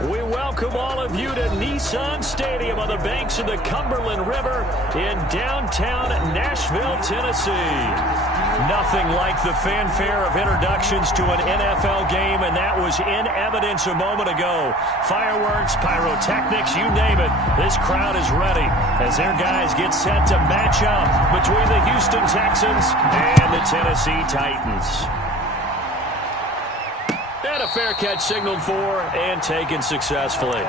We welcome all of you to Nissan Stadium on the banks of the Cumberland River in downtown Nashville, Tennessee. Nothing like the fanfare of introductions to an NFL game, and that was in evidence a moment ago. Fireworks, pyrotechnics, you name it. This crowd is ready as their guys get set to match up between the Houston Texans and the Tennessee Titans. And a fair catch signaled for and taken successfully.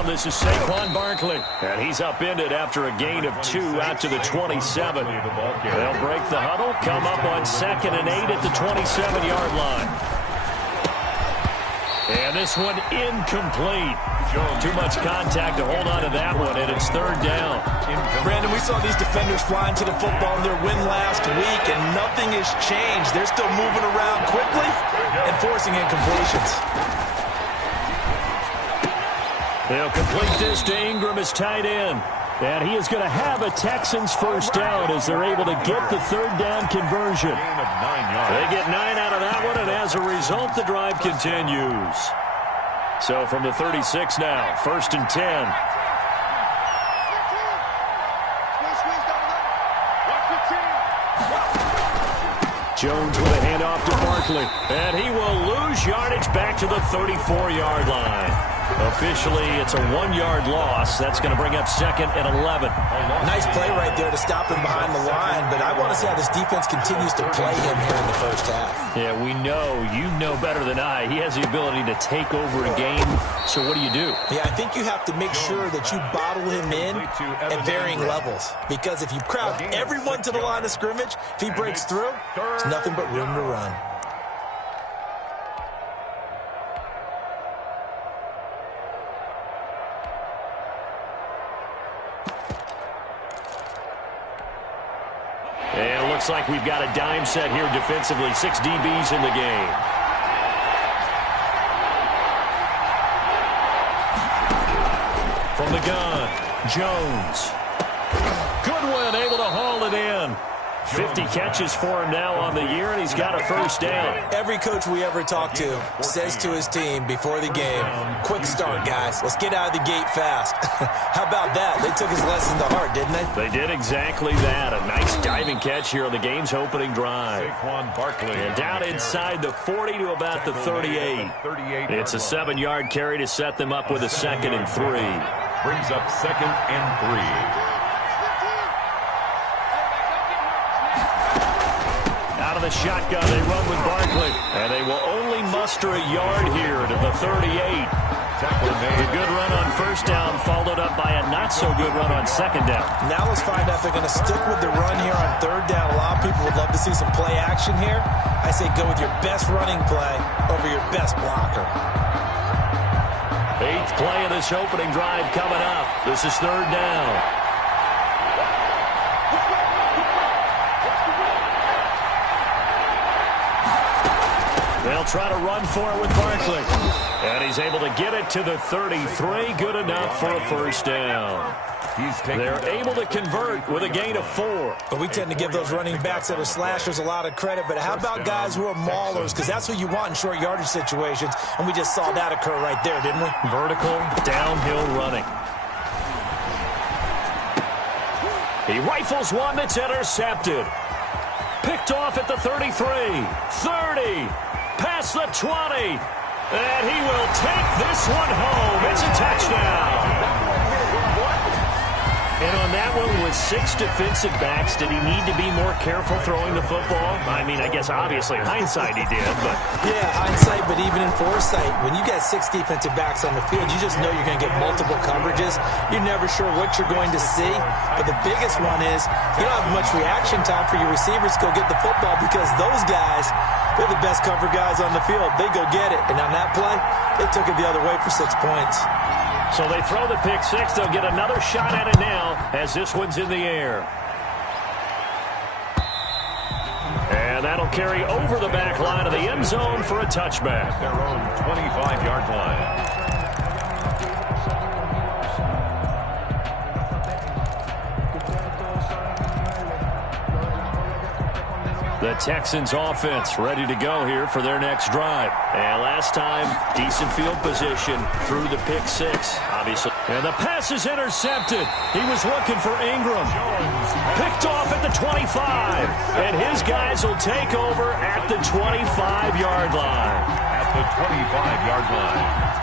This is Saquon Barkley, and he's upended after a gain of 2 out to the 27. They'll break the huddle, come up on 2nd and 8 at the 27-yard line. And this one incomplete. Too much contact to hold on to that one, and it's 3rd down. Brandon, we saw these defenders flying to the football in their win last week, and nothing has changed. They're still moving around quickly and forcing incompletions. They'll complete this to Ingram as tight end. And he is going to have a Texans first down as they're able to get the 3rd down conversion. They get 9 out of that one, and as a result, the drive continues. So from the 36 now, 1st and 10. Jones with a handoff to Barkley. And he will lose yardage back to the 34-yard line. Officially, it's a 1-yard loss. That's going to bring up 2nd and 11. Nice play right there to stop him behind the line, but I want to see how this defense continues to play him here in the first half. Yeah, we know. You know better than I. He has the ability to take over a game. So what do you do? Yeah, I think you have to make sure that you bottle him in at varying levels. Because if you crowd everyone to the line of scrimmage, if he breaks through, there's nothing but room to run. And it looks like we've got a dime set here defensively. 6 DBs in the game. From the gun, Jones. Goodwin able to haul it in. 50 catches for him now on the year, and he's got a first down. Every coach we ever talk to says to his team before the game, quick start, guys. Let's get out of the gate fast. How about that? They took his lesson to heart, didn't they? They did exactly that. A nice diving catch here on the game's opening drive. Saquon Barkley. And down inside the 40 to about the 38. It's a 7-yard carry to set them up with a 2nd and 3. Brings up 2nd and 3. Out of the shotgun, they run with Barkley. And they will only muster a yard here to the 38. The good run on first down followed up by a not-so-good run on 2nd down. Now let's find out if they're going to stick with the run here on 3rd down. A lot of people would love to see some play action here. I say go with your best running play over your best blocker. 8th play of this opening drive coming up. This is 3rd down. They'll try to run for it with Barkley. And he's able to get it to the 33. Good enough for a first down. They're able to convert with a gain of 4. But we tend to give those running backs that are slashers a lot of credit. But how about guys who are maulers? Because that's what you want in short yardage situations. And we just saw that occur right there, didn't we? Vertical, downhill running. He rifles one that's intercepted. Picked off at the 33. 30. Past the 20. And he will take this one home. It's a touchdown. And on that one, with 6 defensive backs, did he need to be more careful throwing the football? I mean, I guess obviously in hindsight he did, but... Yeah, hindsight, but even in foresight, when you got 6 defensive backs on the field, you just know you're going to get multiple coverages. You're never sure what you're going to see. But the biggest one is you don't have much reaction time for your receivers to go get the football because those guys, they're the best cover guys on the field. They go get it. And on that play, they took it the other way for 6 points. So they throw the pick six. They'll get another shot at it now as this one's in the air. And that'll carry over the back line of the end zone for a touchback. Their own 25-yard line. The Texans offense ready to go here for their next drive. And last time, decent field position through the pick six, obviously. And the pass is intercepted. He was looking for Ingram. Picked off at the 25. And his guys will take over at the 25-yard line. At the 25-yard line.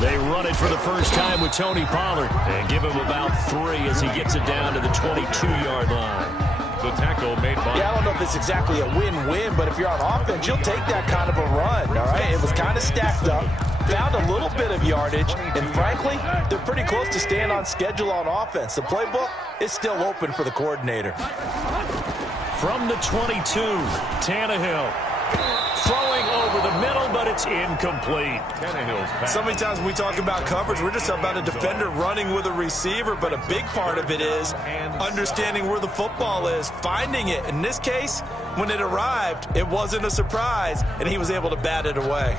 They run it for the first time with Tony Pollard and give him about 3 as he gets it down to the 22-yard line. The tackle made by... Yeah, I don't know if it's exactly a win-win, but if you're on offense, you'll take that kind of a run, all right? It was kind of stacked up, found a little bit of yardage, and frankly, they're pretty close to staying on schedule on offense. The playbook is still open for the coordinator. From the 22, Tannehill. Throwing over the middle, but it's incomplete. So many times when we talk about coverage, we're just about a defender running with a receiver, but a big part of it is understanding where the football is, finding it. In this case, when it arrived, it wasn't a surprise, and he was able to bat it away.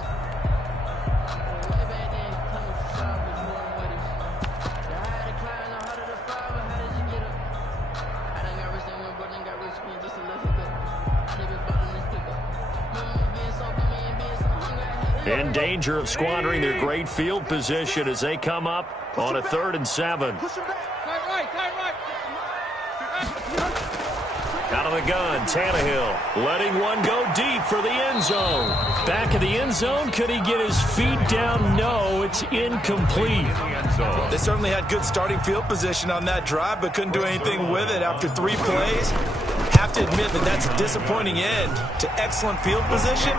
In danger of squandering their great field position as they come up on a 3rd and 7. Out of the gun, Tannehill letting one go deep for the end zone. Back of the end zone, could he get his feet down? No, it's incomplete. They certainly had good starting field position on that drive, but couldn't do anything with it after 3 plays. Have to admit that that's a disappointing end to excellent field position.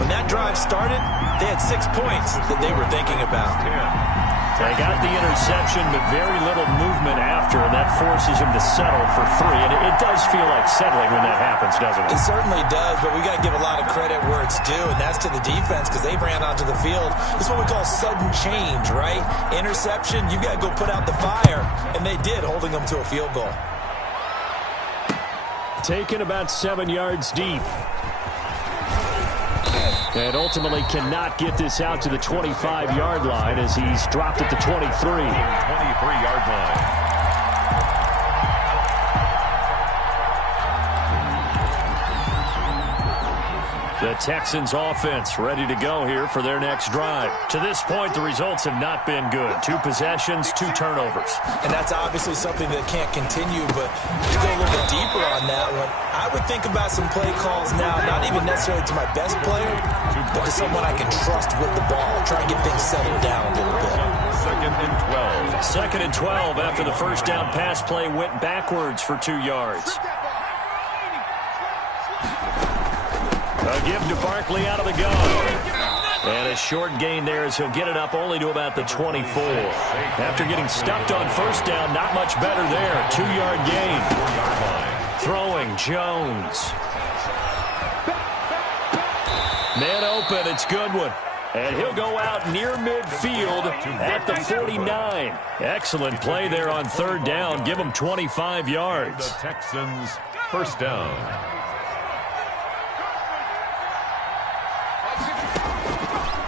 When that drive started, they had 6 points that they were thinking about. They got the interception, but very little movement after, and that forces him to settle for 3. And it does feel like settling when that happens, doesn't it? It certainly does, but we got to give a lot of credit where it's due, and that's to the defense because they ran onto the field. This is what we call sudden change, right? Interception, you got to go put out the fire, and they did, holding them to a field goal. Taken about 7 yards deep. And ultimately cannot get this out to the 25-yard line as he's dropped at the 23. 23-yard line. The Texans offense ready to go here for their next drive. To this point, the results have not been good. 2 possessions, 2 turnovers. And that's obviously something that can't continue, but to go a little bit deeper on that one, I would think about some play calls now, not even necessarily to my best player, but to someone I can trust with the ball. Try and get things settled down a little bit. 2nd and 12. 2nd and 12 after the first down pass play went backwards for 2 yards. A give to Barkley out of the gun. And a short gain there as he'll get it up only to about the 24. After getting stuffed on first down, not much better there. 2-yard gain. Throwing, Jones. Man open, it's Goodwin. And he'll go out near midfield at the 49. Excellent play there on 3rd down. Give him 25 yards. The Texans first down.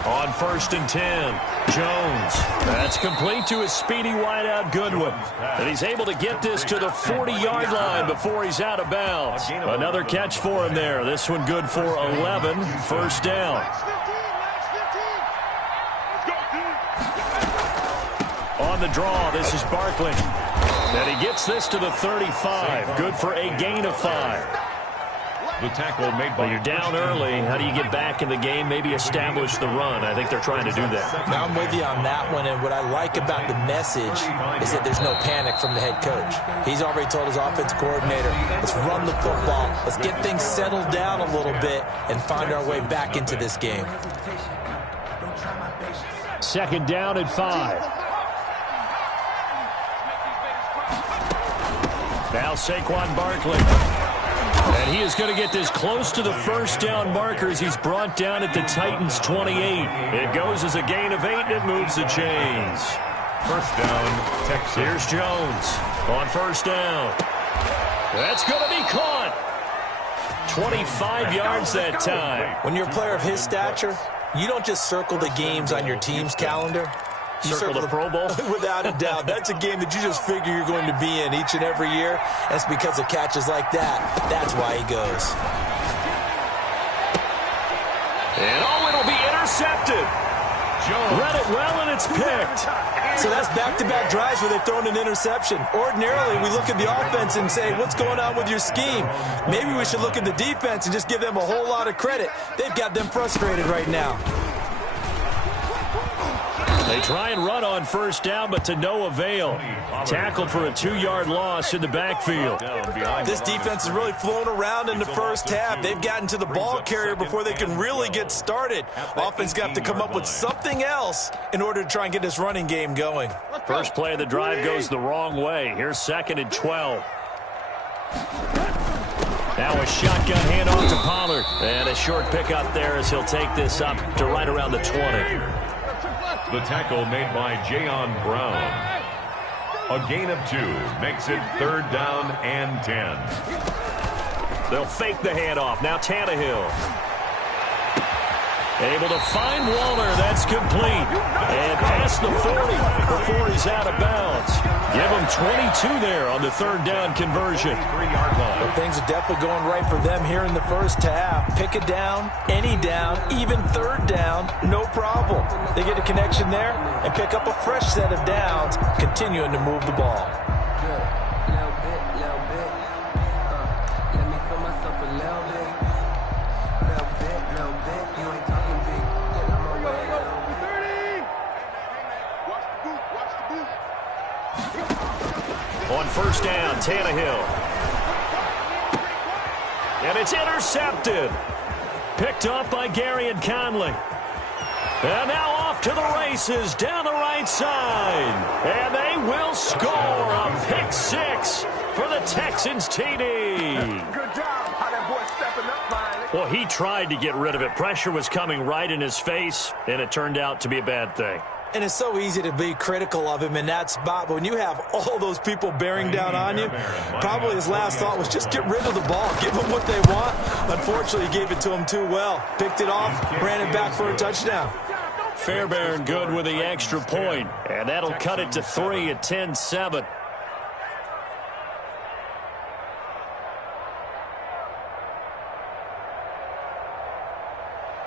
On 1st and 10, Jones. That's complete to his speedy wideout Goodwin. And he's able to get this to the 40-yard line before he's out of bounds. Another catch for him there. This one good for 11. First down. On the draw, this is Barkley. And he gets this to the 35. Good for a gain of 5. The tackle made by... Well, you're down early. How do you get back in the game? Maybe establish the run. I think they're trying to do that. Now I'm with you on that one, and what I like about the message is that there's no panic from the head coach. He's already told his offense coordinator, let's run the football, let's get things settled down a little bit, and find our way back into this game. 2nd down at 5. Now Saquon Barkley. And And he is going to get this close to the first down markers. He's brought down at the Titans' 28. It goes as a gain of 8, and it moves the chains. First down, Texas. Here's Jones on first down. That's going to be caught. 25 yards that time. When you're a player of his stature, you don't just circle the games on your team's calendar. You circle the Pro Bowl? Without a doubt. That's a game that you just figure you're going to be in each and every year. That's because of catches like that. That's why he goes. And it'll be intercepted. Read it well, and it's picked. So that's back-to-back drives where they've thrown an interception. Ordinarily, we look at the offense and say, what's going on with your scheme? Maybe we should look at the defense and just give them a whole lot of credit. They've got them frustrated right now. They try and run on first down, but to no avail. Tackled for a 2-yard loss in the backfield. This defense has really flown around in the first half. They've gotten to the ball carrier before they can really get started. Offense got to come up with something else in order to try and get this running game going. First play of the drive goes the wrong way. Here's 2nd and 12. Now a shotgun handoff to Pollard. And a short pickup there as he'll take this up to right around the 20. The tackle made by Jayon Brown. A gain of 2 makes it 3rd down and 10. They'll fake the handoff. Now Tannehill. Able to find Waller. That's complete. And past the 40 before he's out of bounds. Give him 22 there on the 3rd down conversion. 3-yard line. But things are definitely going right for them here in the first half. Pick a down, any down, even 3rd down, no problem. They get a connection there and pick up a fresh set of downs, continuing to move the ball. On first down, Tannehill. And it's intercepted. Picked off by Gary and Conley. And now off to the races down the right side. And they will score a pick 6 for the Texans TD. Good job. How that boy stepping up finally. Well, he tried to get rid of it. Pressure was coming right in his face, and it turned out to be a bad thing. And it's so easy to be critical of him in that spot. But when you have all those people bearing down on you, probably his last thought was just get rid of the ball. Give them what they want. Unfortunately, he gave it to them too well. Picked it off, ran it back for a touchdown. Fairbairn good with the extra point, and that'll cut it to 3 at 10-7.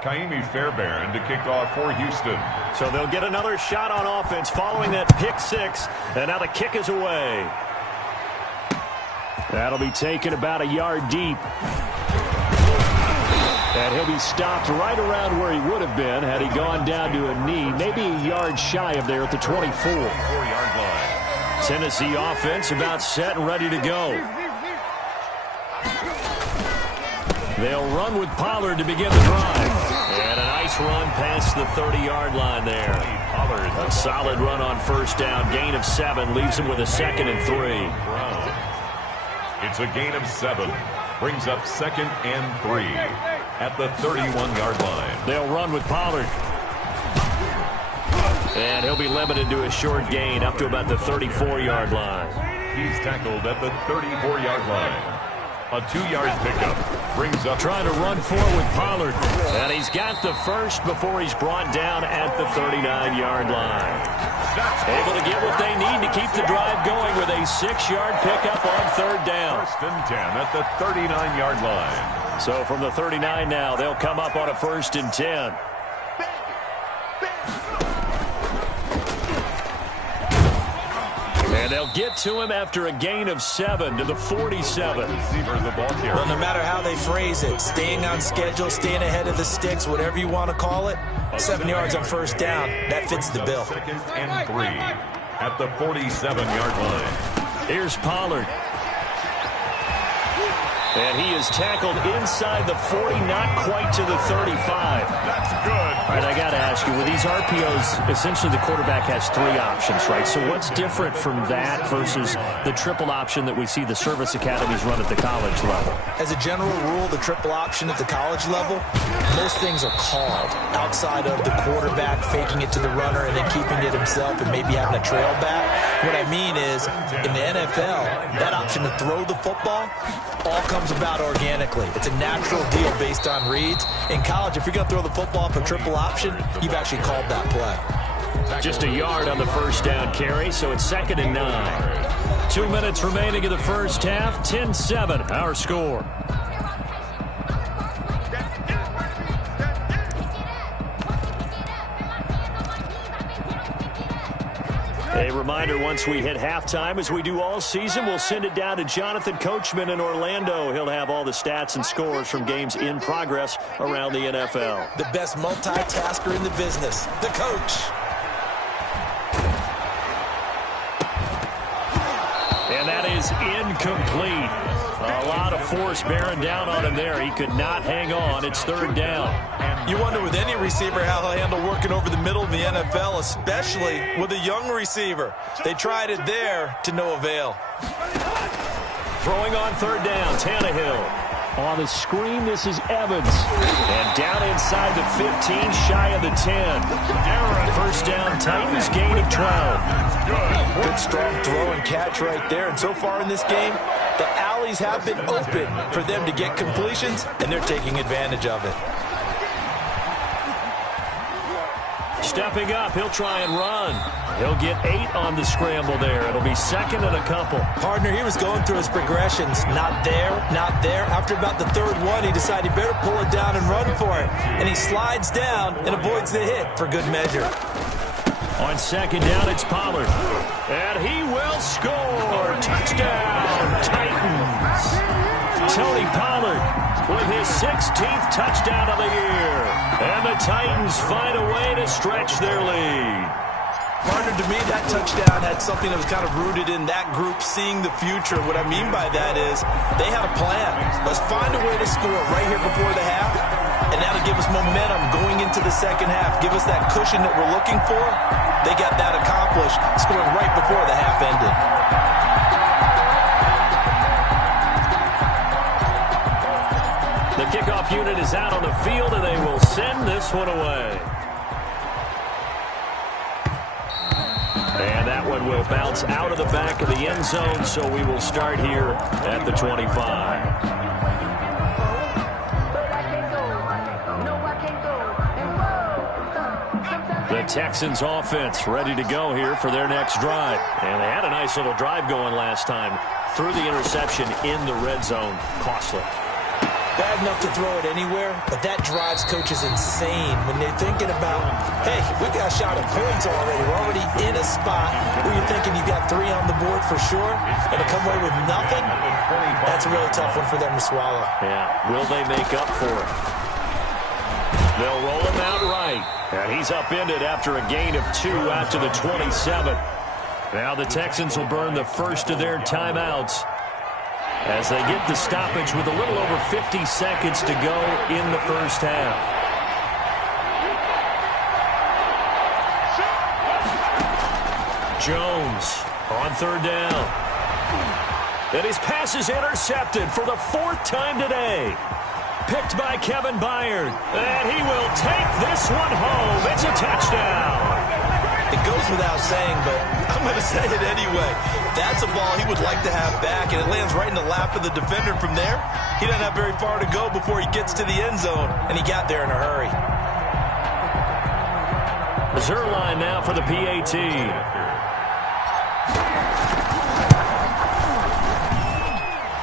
Kaimi Fairbairn to kick off for Houston. So they'll get another shot on offense following that pick 6, and now the kick is away. That'll be taken about a yard deep. And he'll be stopped right around where he would have been had he gone down to a knee, maybe a yard shy of there at the 24. 4-yard line. Tennessee offense about set and ready to go. They'll run with Pollard to begin the drive. And a nice run past the 30-yard line there. Pollard, a solid run on first down. Gain of 7 leaves him with a 2nd and 3. Brown. It's a gain of 7. Brings up 2nd and 3 at the 31-yard line. They'll run with Pollard. And he'll be limited to a short gain up to about the 34-yard line. He's tackled at the 34-yard line. A 2-yard pickup brings up. Trying to run forward with Pollard. And he's got the first before he's brought down at the 39-yard line. Able to get what they need to keep the drive going with a 6-yard pickup on 3rd down. 1st and 10 at the 39-yard line. So from the 39 now, they'll come up on a 1st and 10. And they'll get to him after a gain of 7 to the 47. Well, no matter how they phrase it, staying on schedule, staying ahead of the sticks, whatever you want to call it, 7 yards on first down, that fits the bill. 2nd and 3 at the 47-yard line. Here's Pollard. And he is tackled inside the 40, not quite to the 35. That's good. All right, I got to ask you, with these RPOs, essentially the quarterback has 3 options, right? So what's different from that versus the triple option that we see the service academies run at the college level? As a general rule, the triple option at the college level, most things are called outside of the quarterback faking it to the runner and then keeping it himself and maybe having a trail back. What I mean is, in the NFL, that option to throw the football all comes about organically. It's a natural deal based on reads. In college, if you're going to throw the football off a triple option, you've actually called that play. Just a yard on the first down carry, so it's 2nd and 9. 2 minutes remaining in the first half, 10-7, our score. A reminder, once we hit halftime, as we do all season, we'll send it down to Jonathan Coachman in Orlando. He'll have all the stats and scores from games in progress around the NFL. The best multitasker in the business, the coach. And that is incomplete. A lot of force bearing down on him there. He could not hang on. It's 3rd down. You wonder with any receiver how he'll handle working over the middle in the NFL, especially with a young receiver. They tried it there to no avail. Throwing on 3rd down, Tannehill. On the screen, this is Evans. And down inside the 15, shy of the 10. First down, Titans, gain of 12. Good strong throw and catch right there. And so far in this game, the alleys have been open for them to get completions, and they're taking advantage of it. Stepping up, he'll try and run. He'll get 8 on the scramble there. It'll be 2nd and a couple. Partner, he was going through his progressions. Not there, not there. After about the 3rd one, he decided he better pull it down and run for it. And he slides down and avoids the hit for good measure. On 2nd down, it's Pollard. And he will score. Touchdown, Titans. Tony Pollard with his 16th touchdown of the year. And the Titans find a way to stretch their lead. Partner, to me, that touchdown had something that was kind of rooted in that group seeing the future. What I mean by that is they had a plan. Let's find a way to score right here before the half, and that'll give us momentum going into the second half. Give us that cushion that we're looking for. They got that accomplished, scoring right before the half ended. The kickoff unit is out on the field, and they will send this one away. And that one will bounce out of the back of the end zone, so we will start here at the 25. The Texans offense ready to go here for their next drive. And they had a nice little drive going last time. Threw the interception in the red zone. Costly. Bad enough to throw it anywhere, but that drives coaches insane when they're thinking about, hey, we got a shot at points already. We're already in a spot where you're thinking you got 3 on the board for sure, and to come away with nothing, that's a really tough one for them to swallow. Yeah, will they make up for it? They'll roll him out right, and he's upended after a gain of 2 out to the 27. Now the Texans will burn the first of their timeouts as they get the stoppage with a little over 50 seconds to go in the first half. Jones on 3rd down. And his pass is intercepted for the 4th time today. Picked by Kevin Byard. And he will take this one home. It's a touchdown. It goes without saying, but I'm going to say it anyway. That's a ball he would like to have back, and it lands right in the lap of the defender from there. He doesn't have very far to go before he gets to the end zone, and he got there in a hurry. Zerline now for the PAT.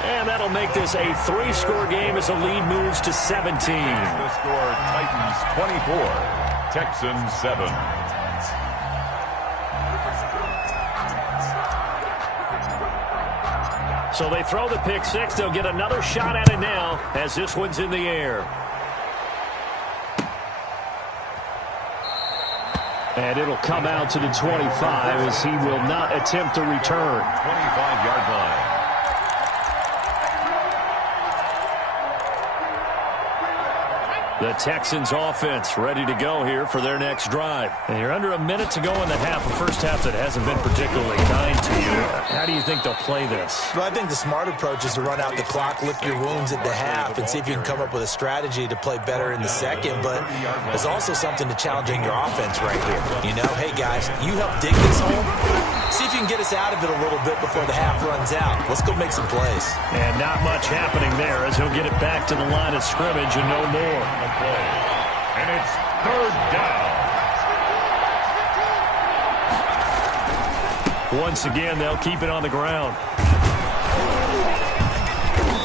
And that'll make this a 3-score game as the lead moves to 17. The score, Titans 24, Texans 7. So they throw the pick 6. They'll get another shot at it now as this one's in the air. And it'll come out to the 25 as he will not attempt to return. 25-yard line. The Texans offense ready to go here for their next drive. And you're under a minute to go in the half, a first half that hasn't been particularly kind to you. How do you think they'll play this? Well, I think the smart approach is to run out the clock, lick your wounds at the half, and see if you can come up with a strategy to play better in the second. But there's also something to challenging your offense right here. You know, hey, guys, you help dig this hole. See if you can get us out of it a little bit before the half runs out. Let's go make some plays. And not much happening there as he'll get it back to the line of scrimmage and no more. And it's third down. Once again, they'll keep it on the ground.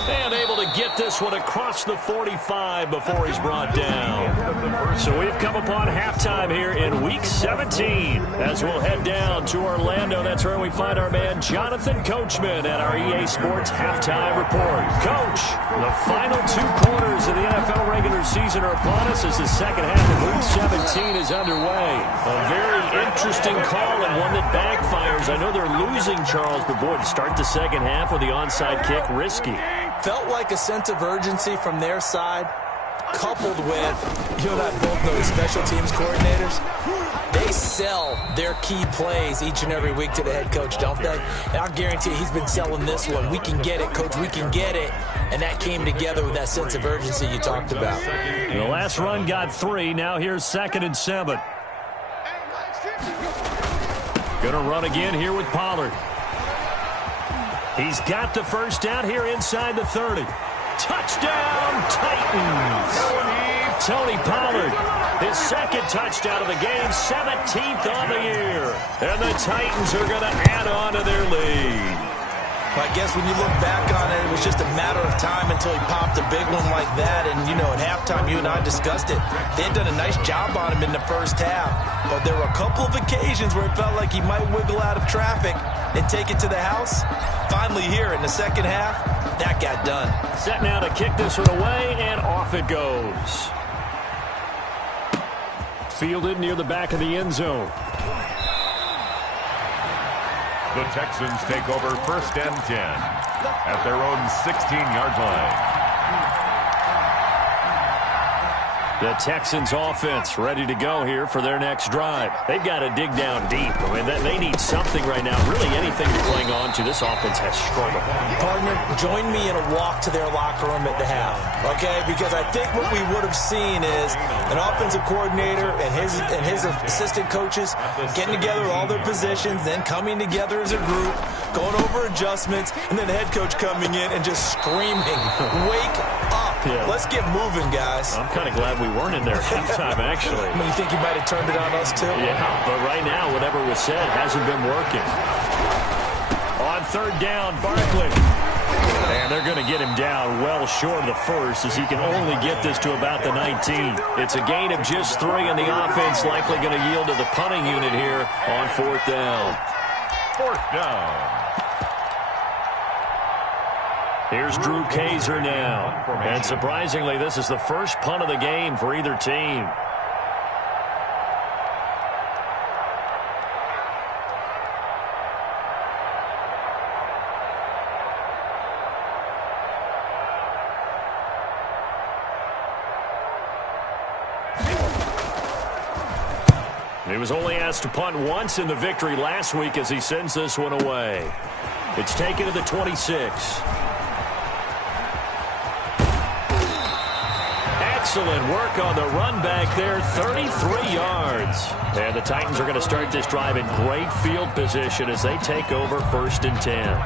And able to get this one across the 45 before he's brought down. So we've come upon halftime here in Week 17 as we'll head down to Orlando. That's where we find our man Jonathan Coachman at our EA Sports Halftime Report. Coach, the final 2 quarters of the NFL regular season are upon us as the second half of Week 17 is underway. A very interesting call and one that backfires. I know they're losing, Charles, but boy, to start the second half with the onside kick, risky. Felt like a sense of urgency from their side, coupled with, you and I both know the special teams coordinators. They sell their key plays each and every week to the head coach, don't they? And I'll guarantee you he's been selling this one. We can get it, coach, we can get it. And that came together with that sense of urgency you talked about. The last run got 3. Now here's 2nd and 7. Gonna run again here with Pollard. He's got the first down here inside the 30. Touchdown, Titans. Tony Pollard, his second touchdown of the game, 17th on the year. And the Titans are going to add on to their lead. I guess when you look back on it, it was just a matter of time until he popped a big one like that. And, you know, at halftime, you and I discussed it. They had done a nice job on him in the first half. But there were a couple of occasions where it felt like he might wiggle out of traffic and take it to the house. Finally here in the second half, that got done. Set now to kick this one away, and off it goes. Fielded near the back of the end zone. The Texans take over 1st and 10 at their own 16-yard line. The Texans offense ready to go here for their next drive. They've got to dig down deep. I mean, they need something right now. Really anything to cling on to. This offense has struggled. Partner, join me in a walk to their locker room at the half, okay? Because I think what we would have seen is an offensive coordinator and his assistant coaches getting together all their positions, then coming together as a group, going over adjustments, and then the head coach coming in and just screaming, "Wake up. Yeah. Let's get moving, guys." I'm kind of glad we weren't in there halftime, actually. I mean, you think he might have turned it on us, too? Yeah, but right now, whatever was said hasn't been working. On 3rd down, Barkley. And they're going to get him down well short of the first as he can only get this to about the 19. It's a gain of just 3, and the offense likely going to yield to the punting unit here on 4th down. 4th down. Here's Drew Kaiser now. And surprisingly, this is the first punt of the game for either team. He was only asked to punt once in the victory last week as he sends this one away. It's taken to the 26. Excellent work on the run back there, 33 yards. And the Titans are going to start this drive in great field position as they take over 1st and 10.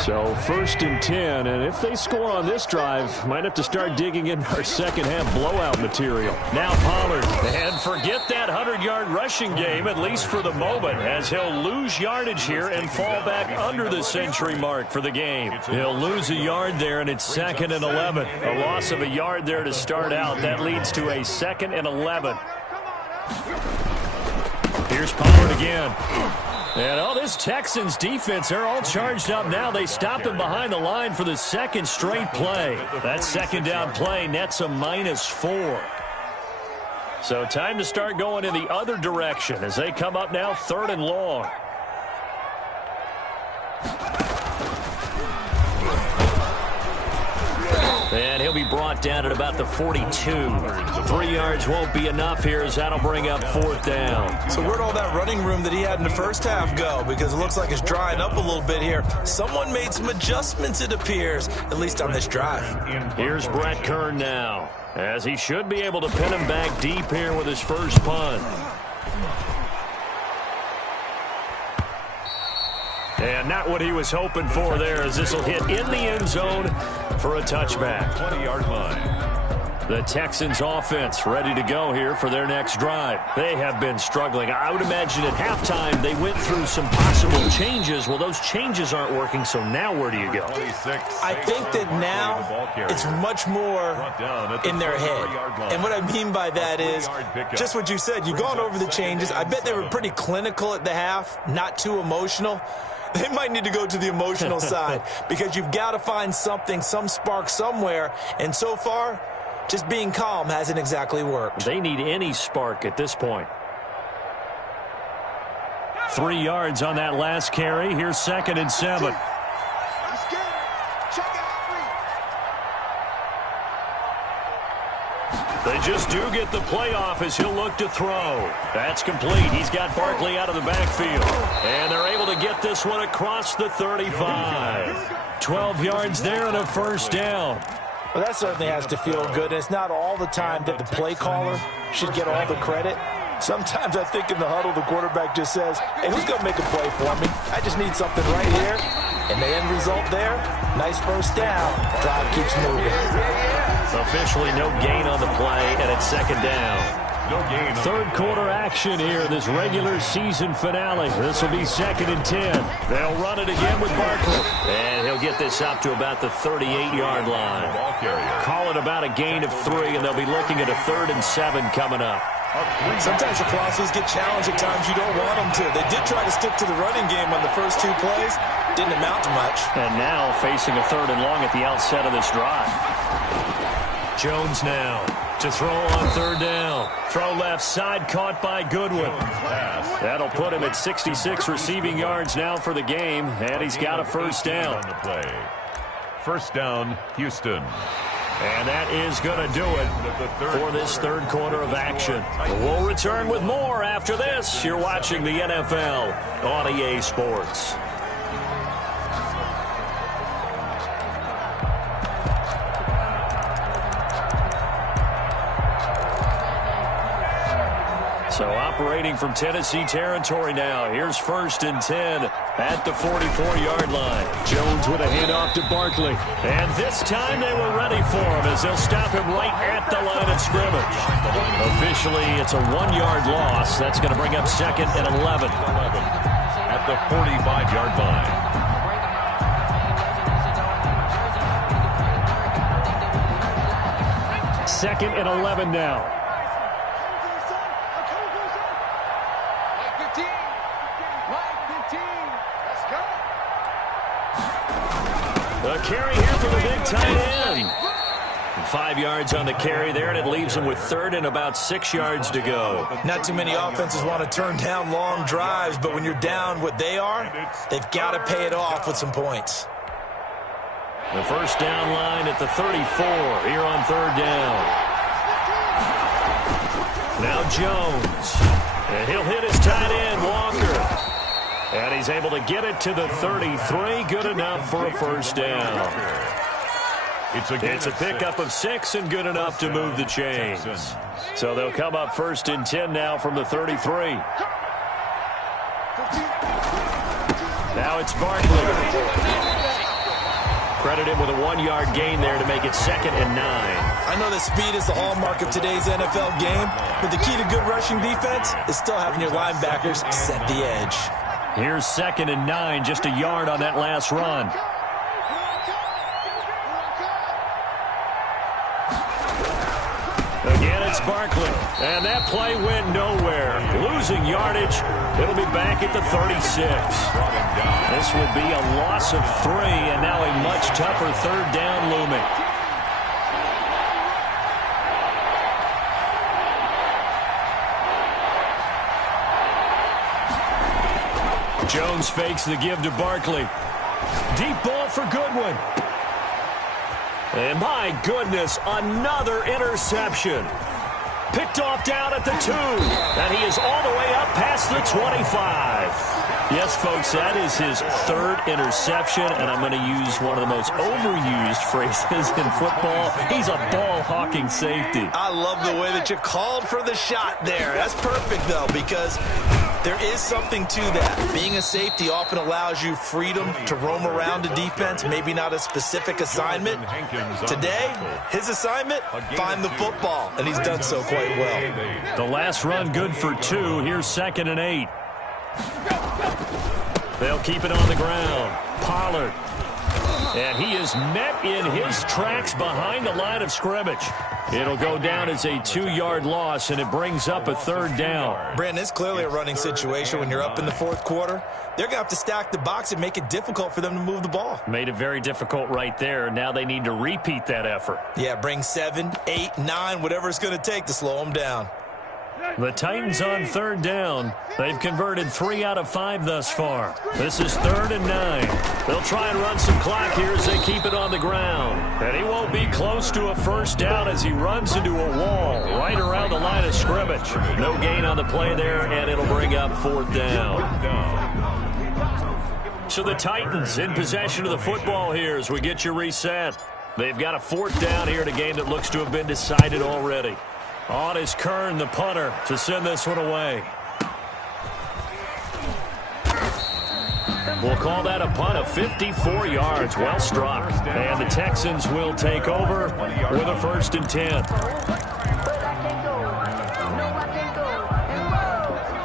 So 1st and 10, and if they score on this drive, might have to start digging in our second half blowout material. Now Pollard, and forget that 100-yard rushing game, at least for the moment, as he'll lose yardage here and fall back under the century mark for the game. He'll lose a yard there, and it's 2nd and 11. A loss of a yard there to start out. That leads to a 2nd and 11. Here's Pollard again. And this Texans defense, they're all charged up now. They stop him behind the line for the 2nd straight play. That 2nd down play nets a -4. So time to start going in the other direction as they come up now 3rd and long. brought down at about the 42. 3 yards won't be enough here as that'll bring up 4th down. So where'd all that running room that he had in the first half go? Because it looks like it's drying up a little bit here. Someone made some adjustments, it appears, at least on this drive. Here's Brett Kern now, as he should be able to pin him back deep here with his first punt. And not what he was hoping for there, as this will hit in the end zone for a touchback. 20-yard line. The Texans offense ready to go here for their next drive. They have been struggling. I would imagine at halftime they went through some possible changes. Well, those changes aren't working, so now where do you go? I think that now it's much more in their head. And what I mean by that is just what you said. You've gone over the changes. I bet they were pretty clinical at the half, not too emotional. They might need to go to the emotional side because you've got to find something, some spark somewhere. And so far, just being calm hasn't exactly worked. They need any spark at this point. 3 yards on that last carry. Here's 2nd and 7. They just do get the playoff as he'll look to throw. That's complete. He's got Barkley out of the backfield. And they're able to get this one across the 35. 12 yards there and a first down. Well, that certainly has to feel good. It's not all the time that the play caller should get all the credit. Sometimes I think in the huddle, the quarterback just says, hey, who's going to make a play for me? I just need something right here. And the end result there, nice first down. Drive keeps moving. Officially no gain on the play, and it's 2nd down. No gain. Third quarter action here, this regular season finale. This will be 2nd and 10. They'll run it again with Barkley. And he'll get this up to about the 38-yard line. Call it about a gain of 3, and they'll be looking at a 3rd and 7 coming up. Sometimes your philosophies get challenged at times you don't want them to. They did try to stick to the running game on the first 2 plays. Didn't amount to much. And now facing a 3rd and long at the outset of this drive. Jones now to throw on 3rd down. Throw left side, caught by Goodwin. That'll put him at 66 receiving yards now for the game, and he's got a first down. First down, Houston. And that is going to do it for this third quarter of action. We'll return with more after this. You're watching the NFL on EA Sports. So operating from Tennessee territory now. Here's 1st and 10 at the 44-yard line. Jones with a handoff to Barkley. And this time they were ready for him as they'll stop him right at the line of scrimmage. Officially, it's a 1-yard loss. That's going to bring up 2nd and 11. At the 45-yard line. 2nd and 11 now. The carry here for the big tight end. 5 yards on the carry there, and it leaves him with 3rd and about 6 yards to go. Not too many offenses want to turn down long drives, but when you're down what they are, they've got to pay it off with some points. The first down line at the 34 here on 3rd down. Now Jones. And he'll hit his tight end, Walker. And he's able to get it to the 33. Good enough for a first down. It's a pickup of 6 and good enough to move the chains. So they'll come up 1st and 10 now from the 33. Now it's Barkley. Credit him with a 1-yard gain there to make it 2nd and 9. I know that speed is the hallmark of today's NFL game, but the key to good rushing defense is still having your linebackers set the edge. Here's 2nd and 9, just a yard on that last run. Again, it's Barkley. And that play went nowhere. Losing yardage. It'll be back at the 36. This would be a loss of 3, and now a much tougher 3rd down looming. Jones fakes the give to Barkley. Deep ball for Goodwin. And my goodness, another interception. Picked off down at the 2. And he is all the way up past the 25. Yes, folks, that is his third interception, and I'm going to use one of the most overused phrases in football. He's a ball-hawking safety. I love the way that you called for the shot there. That's perfect, though, because there is something to that. Being a safety often allows you freedom to roam around a defense, maybe not a specific assignment. Today, his assignment, find the football, and he's done so quite well. The last run good for 2. Here's 2nd and 8. They'll keep it on the ground. Pollard. And he is met in his tracks behind the line of scrimmage. It'll go down as a 2-yard loss, and it brings up a 3rd down. Brandon, it's clearly a running situation when you're up in the 4th quarter. They're going to have to stack the box and make it difficult for them to move the ball. Made it very difficult right there. Now they need to repeat that effort. Yeah, bring 7, 8, 9, whatever it's going to take to slow them down. The Titans on 3rd down. They've converted 3 out of 5 thus far. This is 3rd and 9. They'll try and run some clock here as they keep it on the ground. And he won't be close to a 1st down as he runs into a wall right around the line of scrimmage. No gain on the play there, and it'll bring up 4th down. So the Titans in possession of the football here as we get you reset. They've got a 4th down here in a game that looks to have been decided already. On is Kern, the punter, to send this one away. We'll call that a punt of 54 yards. Well struck. And the Texans will take over with a 1st and 10.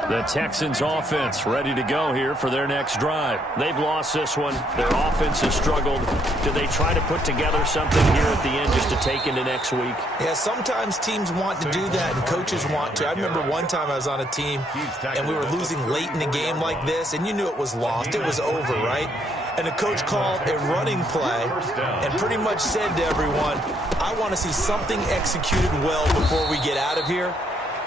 The Texans offense ready to go here for their next drive. They've lost this one. Their offense has struggled. Do they try to put together something here at the end just to take into next week? Yeah, sometimes teams want to do that and coaches want to. I remember one time I was on a team and we were losing late in a game like this, and you knew it was lost. It was over, right? And the coach called a running play and pretty much said to everyone, I want to see something executed well before we get out of here.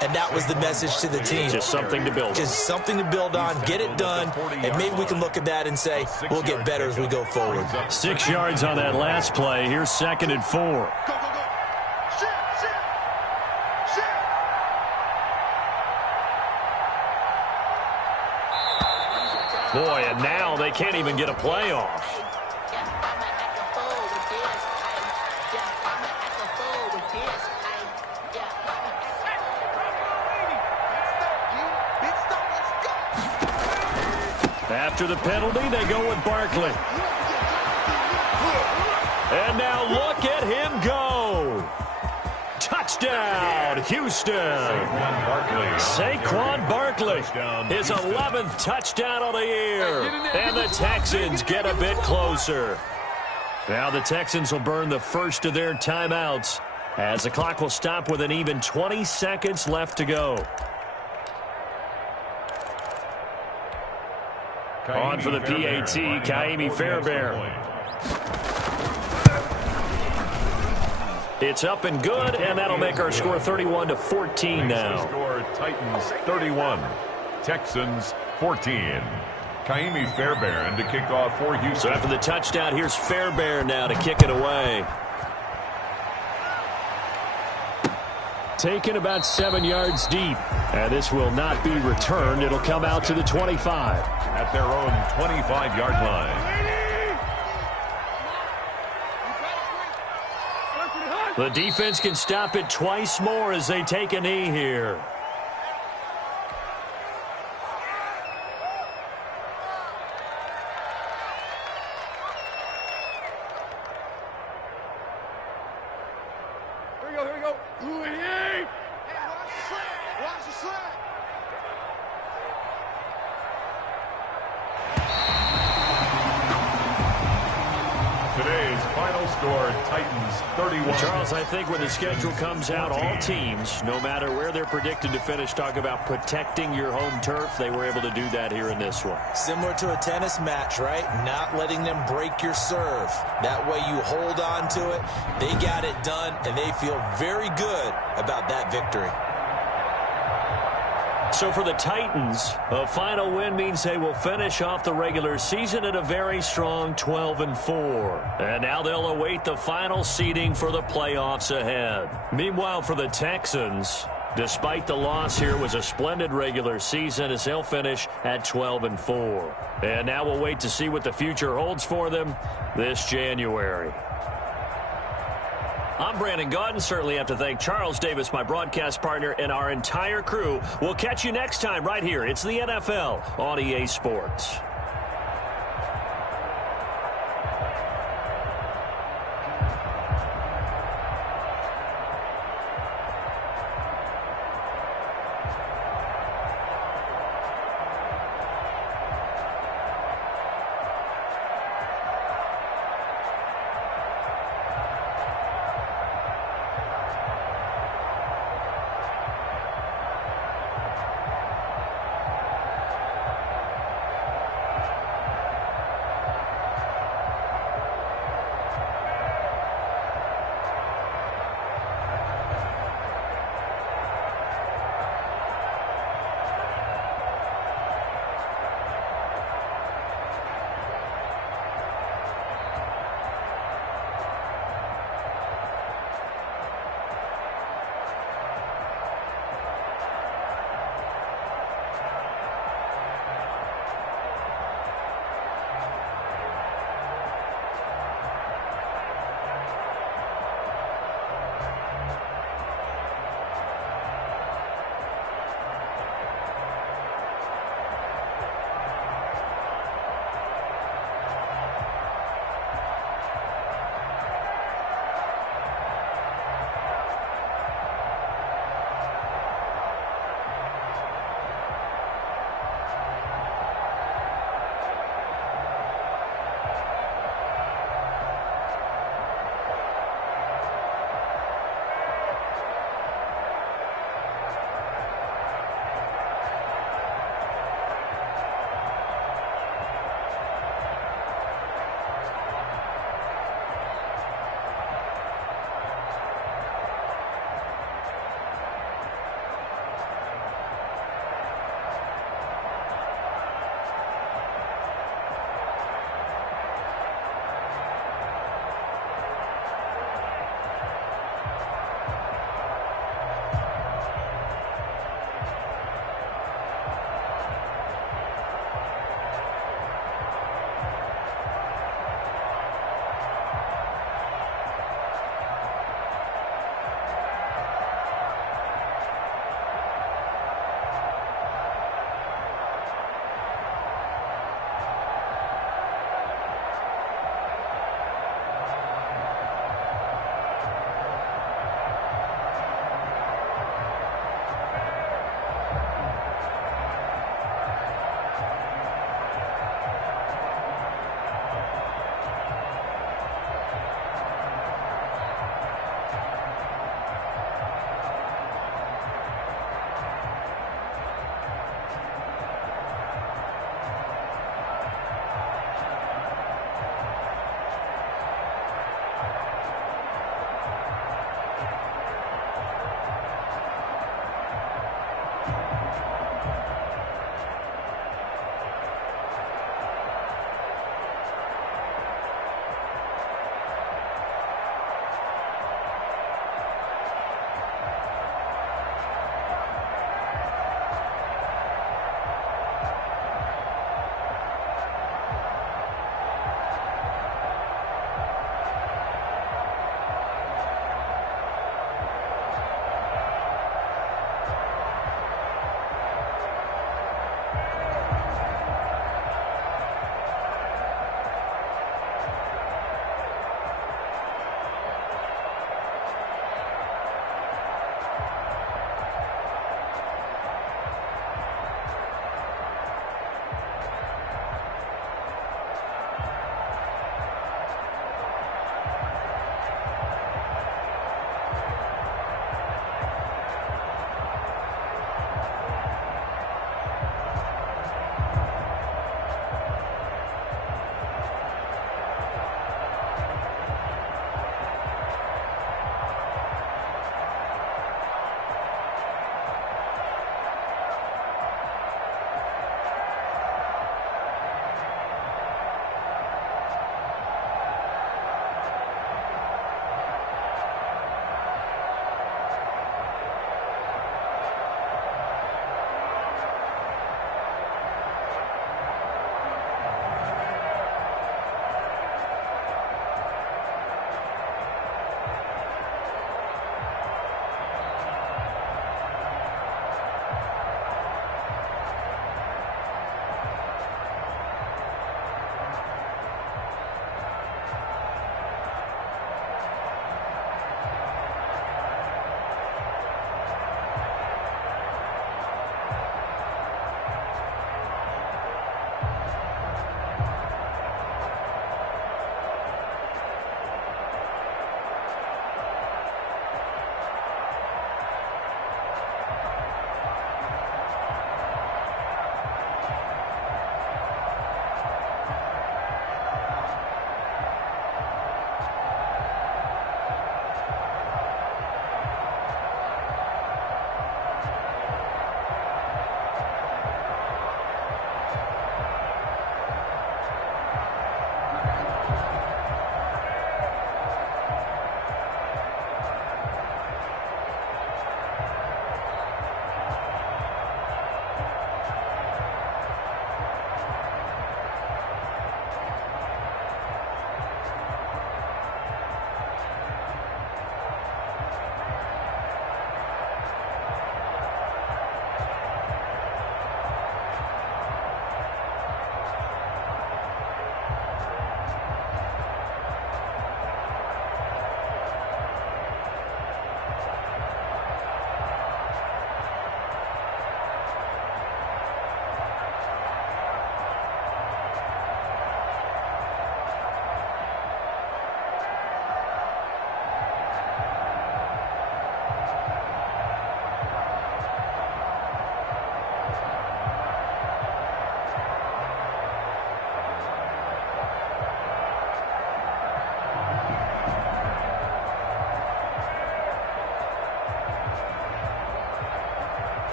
And that was the message to the team. Just something to build on. Just something to build on, get it done, and maybe we can look at that and say, we'll get better as we go forward. 6 yards on that last play. Here's 2nd and 4. Boy, and now they can't even get a play off. After the penalty, they go with Barkley. And now look at him go. Touchdown, Houston. Saquon Barkley, his 11th touchdown of the year. And the Texans get a bit closer. Now the Texans will burn the first of their timeouts as the clock will stop with an even 20 seconds left to go. On for the PAT, Kaimi Fairbairn. It's up and good, and that'll make our score 31-14 now. Score Titans 31, Texans 14. Kaimi Fairbairn to kick off for Houston. So after the touchdown, here's Fairbairn now to kick it away. Taken about 7 yards deep. And this will not be returned. It'll come out to the 25. At their own 25-yard line. The defense can stop it twice more as they take a knee here. Here we go. Ooh, hey! Watch the slide. Today's final score, Titans 31. Charles, I think when the schedule comes out, all teams, no matter where they're predicted to finish, talk about protecting your home turf. They were able to do that here in this one. Similar to a tennis match, right? Not letting them break your serve. That way you hold on to it. They got it done, and they feel very good about that victory. So for the Titans, a final win means they will finish off the regular season at a very strong 12-4. And now they'll await the final seeding for the playoffs ahead. Meanwhile, for the Texans, despite the loss here, was a splendid regular season as they'll finish at 12-4. And now we'll wait to see what the future holds for them this January. I'm Brandon Gaudin. Certainly have to thank Charles Davis, my broadcast partner, and our entire crew. We'll catch you next time right here. It's the NFL on EA Sports.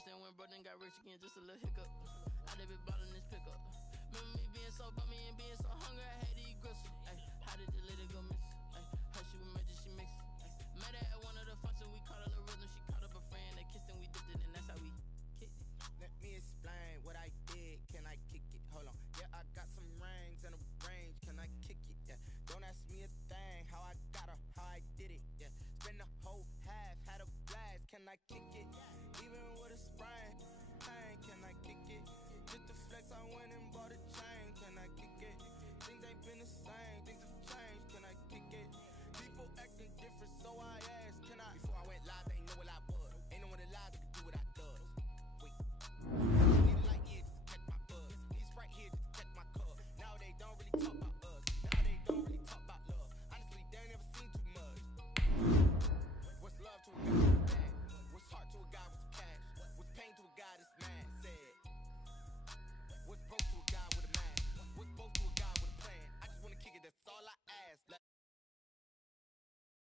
rich and went broke and got rich again, just a little hiccup. I done been ballin' this pickup. Remember me being so bummy and being so hungry, I had to eat gristle. Ay, how did the lady go miss? Ay, how she was major, she mixed. Met her at one of the functions, we caught her the rhythm. She caught up a friend, they kissed and we dipped it, and that's how we kicked it. Let me explain what I did. Can I kick it? Hold on. Yeah, I got some rings and a range. Can I kick it? Yeah. Don't ask me a thing. How I got her, how I did it. Yeah. Spend the whole half, had a blast. Can I kick